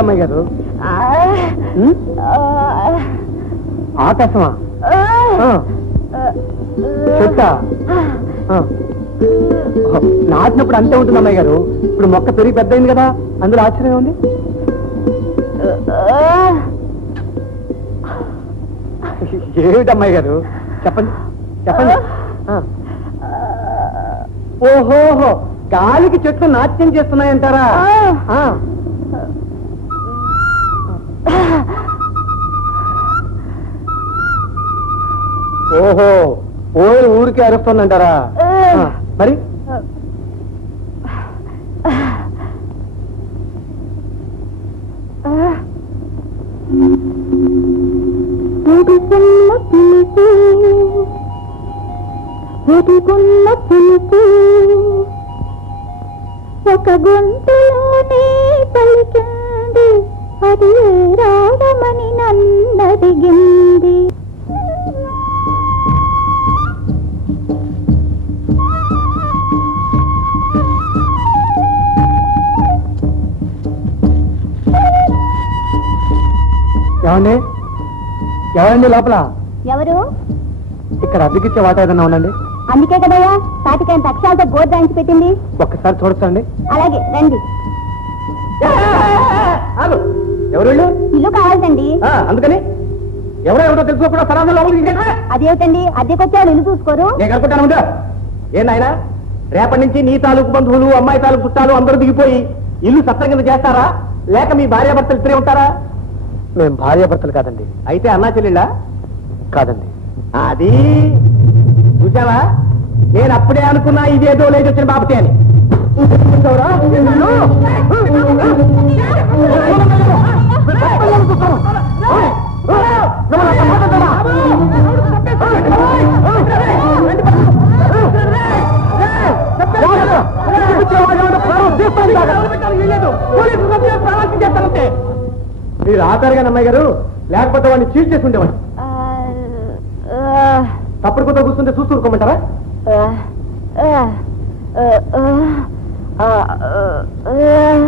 ఏమిటమ్మాయి గారు? ఆకాశమా? చెట్ట నాటినప్పుడు అంతే ఉంటుంది అమ్మాయి గారు. ఇప్పుడు మొక్క పెరిగి పెద్ద అయింది కదా, అందులో ఆశ్చర్యం ఉంది. ఏమిటమ్మాయి గారు చెప్పండి చెప్పండి. ఓహోహో, గాలికి చెట్లు నాట్యం చేస్తున్నాయంటారా? ఓహో, ఓయ్ ఊరికి అరుస్తుందంటారా? మరి ఒక గొంతులోనే పలికింది, అది రాగమని నన్నదిగింది. ఏమండి ఎవరండి లోపల? ఎవరు? ఇక్కడ అద్దెకిచ్చే వాటా ఏదన్నా ఉందండి? అందుకే కదయ్యా తాటికైన అక్షరాలతో బోర్డు రాయించి పెట్టింది. ఒక్కసారి చూడొచ్చండి? అలాగే రండి. ఎవరు? ఇల్లు కావాలండి. అందుకని ఎవరో తెలుసుకోకుండా సరాసరి లోపలికి. అదేమిటండి, అద్దెకొచ్చాడు ఇల్లు చూసుకోరు? నేను కనుక్కుంటాను. ఏ నాయనా, రేపటి నుంచి నీ తాలూకు బంధువులు, అమ్మాయి తాలూకు చుట్టాలు అందరూ దిగిపోయి ఇల్లు సత్రం కింద చేస్తారా, లేక మీ భార్యాభర్తలు ఇద్దరే ఉంటారా? మేము భార్యాభర్తలు కాదండి. అయితే అన్నా చెల్లెళ్ళా? కాదండి. అది చూసావా, నేను అప్పుడే అనుకున్నా ఇదేదో లేదు వచ్చిన బాబుతే అని. మీరు ఆపారుగా అమ్మాయి గారు, లేకపోతే వాడిని చీట్ చేసి ఉండేవాడు. తప్పుడు కొత్త కూర్చుంటే చూస్తూ ఊరుకోమంటారా?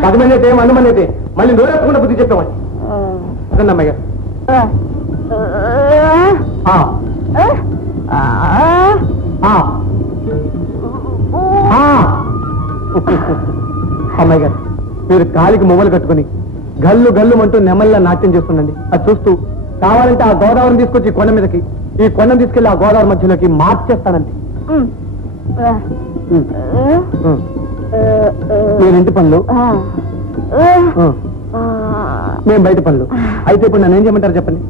పది మంది అయితే మంది మంది అయితే మళ్ళీ నోరెత్తకుండా బుద్ధి చెప్పేవాడిని. అదండి అమ్మాయి గారు. అమ్మాయి గారు, మీరు కాలికి మువ్వలు కట్టుకుని గల్లు గల్లు అంటూ నెమల్లా నాట్యం చేస్తుండండి. అది చూస్తూ కావాలంటే ఆ గోదావరిని తీసుకొచ్చి కొండ మీదకి, ఈ కొండను తీసుకెళ్లి ఆ గోదావరి మధ్యలోకి మార్చేస్తానండి. నేను ఇంటి పనులు, మేము బయట పనులు. అయితే ఇప్పుడు నన్ను ఏం చేయమంటారు చెప్పండి?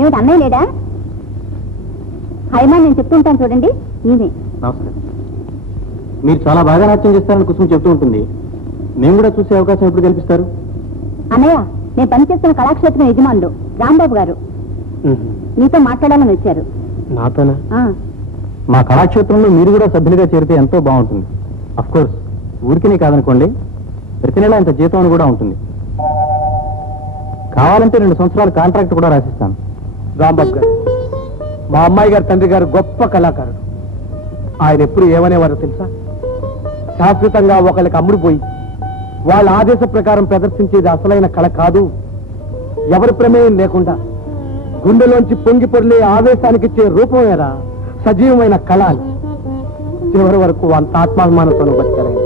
ఏమిటి అన్నయ్య లేడా? హైమా నేను చెప్తుంటాను చూడండి. ఈయనే. నమస్కారం. మీరు చాలా బాగా నాట్యం చేస్తారని కుసుమ చెప్తూ ఉంటుంది. మేము కూడా చూసే అవకాశం ఎప్పుడు కల్పిస్తారు? అన్నయ్య, నేను పనిచేస్తున్న కళాక్షేత్రం యజమానులు రాంబాబు గారు నీతో మాట్లాడాలని వచ్చారు. నాతోనా? మా కళాక్షేత్రంలో మీరు కూడా సభ్యులుగా చేరితే ఎంతో బాగుంటుంది. అఫ్ కోర్స్ ఊరికినే కాదనుకోండి, ప్రతి నెల ఇంత జీతం అని కూడా ఉంటుంది. కావాలంటే 2 సంవత్సరాల కాంట్రాక్ట్ కూడా రాసిస్తాను. రాంబాబు గారు, మా అమ్మాయి గారి తండ్రి గారు గొప్ప కళాకారుడు. ఆయన ఎప్పుడు ఏమనేవారో తెలుసా? శాశ్వతంగా ఒకళ్ళకి అమ్ముడుపోయి వాళ్ళ ఆదేశ ప్రకారం ప్రదర్శించేది అసలైన కళ కాదు, ఎవరి ప్రమేయం లేకుండా గుండెలోంచి పొంగి పొర్లే ఆవేశానికిచ్చే రూపమేరా సజీవమైన కళ అని. చివరి వరకు అంత ఆత్మాభిమానంతో బతికారైంది.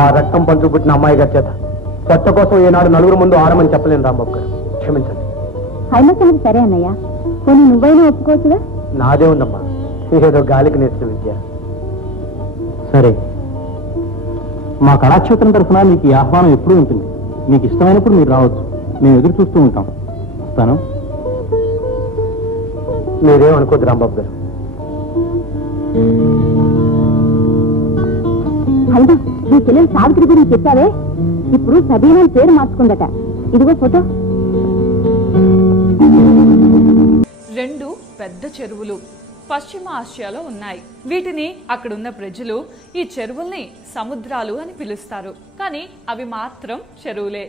ఆ రక్తం పంచు పుట్టిన అమ్మాయి గారి చేత కొత్త కోసం ఈనాడు నలుగురు ముందు ఆడమని చెప్పలేను రాంబాబు గారు, క్షమించండి. హైమసంగతి సరే అన్నయ్య, కొన్ని నువ్వైనా ఒప్పుకోవచ్చుగా? నాదే ఉందమ్మా, ఏదో గాలికి నేర్చిన విద్య. సరే, మా కళాక్షేత్రం తరఫున మీకు ఈ ఆహ్వానం ఎప్పుడూ ఉంటుంది. మీకు ఇష్టమైనప్పుడు మీరు రావచ్చు. మేము ఎదురు చూస్తూ ఉంటాం. వస్తాను. మీరేమనుకోద్దు రాంబాబు గారు. హైమా, నీ చెల్లెలు సావిత్రి గురించి చెప్పావే, ఇప్పుడు సబీనా పేరు మార్చుకుందట. ఇదిగో ఫోటో. రెండు పెద్ద చెరువులు పశ్చిమ ఆసియాలో ఉన్నాయి. వీటిని అక్కడున్న ప్రజలు ఈ చెరువుల్ని సముద్రాలు అని పిలుస్తారు. కానీ అవి మాత్రం చెరువులే.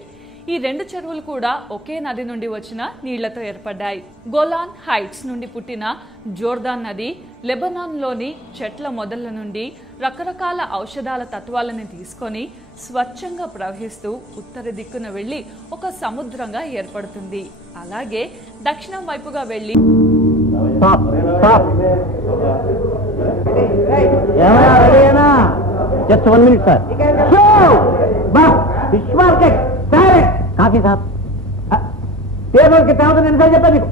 ఈ రెండు చెరువులు కూడా ఒకే నది నుండి వచ్చిన నీళ్లతో ఏర్పడ్డాయి. గోలాన్ హైట్స్ నుండి పుట్టిన జోర్దాన్ నది లెబనాన్లోని చెట్ల మొదళ్ల నుండి రకరకాల ఔషధాల తత్వాలను తీసుకొని స్వచ్ఛంగా ప్రవహిస్తూ ఉత్తర దిక్కున వెళ్లి ఒక సముద్రంగా ఏర్పడుతుంది. అలాగే దక్షిణం వైపుగా వెళ్లి just 1 minute sir. Fish market coffee sir. టేబుల్కి 1000 నిమిషాలు చెప్పాను మీకు.